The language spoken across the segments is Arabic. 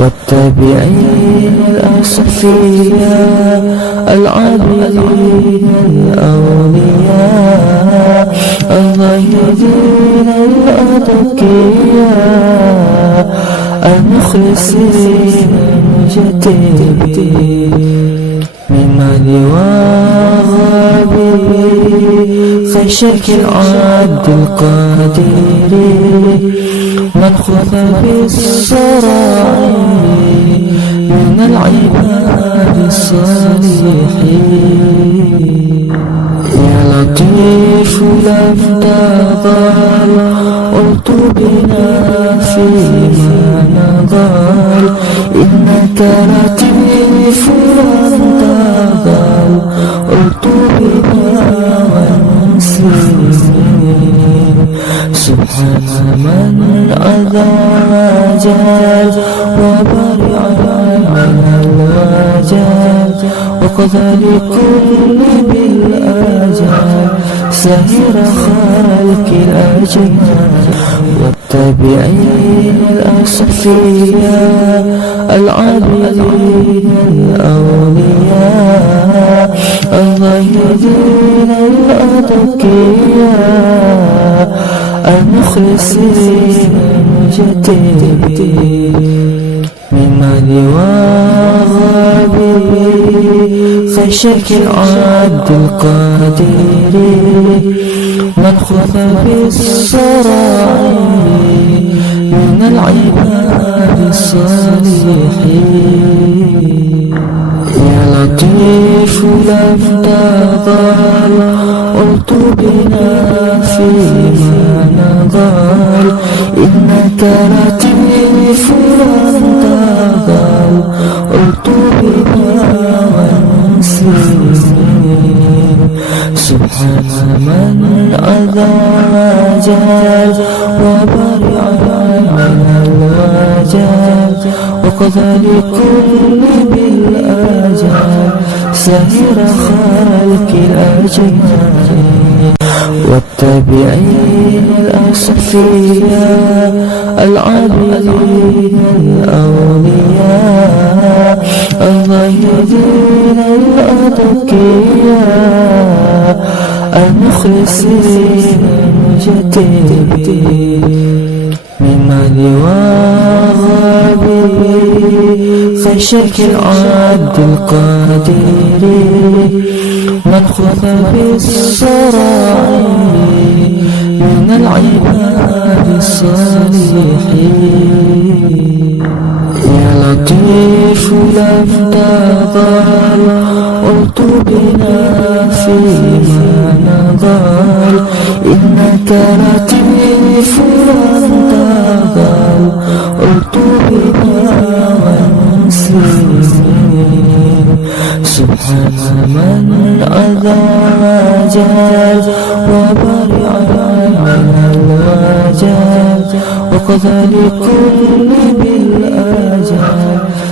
والتابعين الأصفياء العابدين الأولياء الزاهدين الأتقياء المخلصين المجتهدين ممن وغابي خشك العبد القادر من خذ بالسرائر من العباد الصالحين يا لطيف لم تغل قلت بنا فيما نضل إنك لطيف لم تغل قلت بنا والمسلمين سبحان من عذا وجل وبرع من الوجل وقضى لكل بالأجل سهر خلق الأجمال والتابعين الأصفياء العابدين الأولياء الزاهدين الأتقياء المخلصين المجتهدين ممن وغابي خشك العبد القادر من خذ بالسرائر من العباد الصالحين يا لطيف لم تغل قلت بنا فيما نضل إنك لطيف لم تغل قلت بنا والمسلمين سبحان من عذا وجل وبرع من الوجل وقضى لكل بالأجل سهر خلق الأجمال والتابعين الأصفياء العابدين الأولياء الزاهدين الأتقياء المخلصين المجتهدين ممن وغابي خشك العبد القادر من خذ بالسرائر من العباد الصالحين يا لطيف لم تغل قلت بنا فيما نضل إنك لطيف لم تغل قلت بنا والمسلمين سبحان من عذا وجل وبرع من الوجل وقضى لكل بالأجل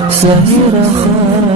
سهر خلق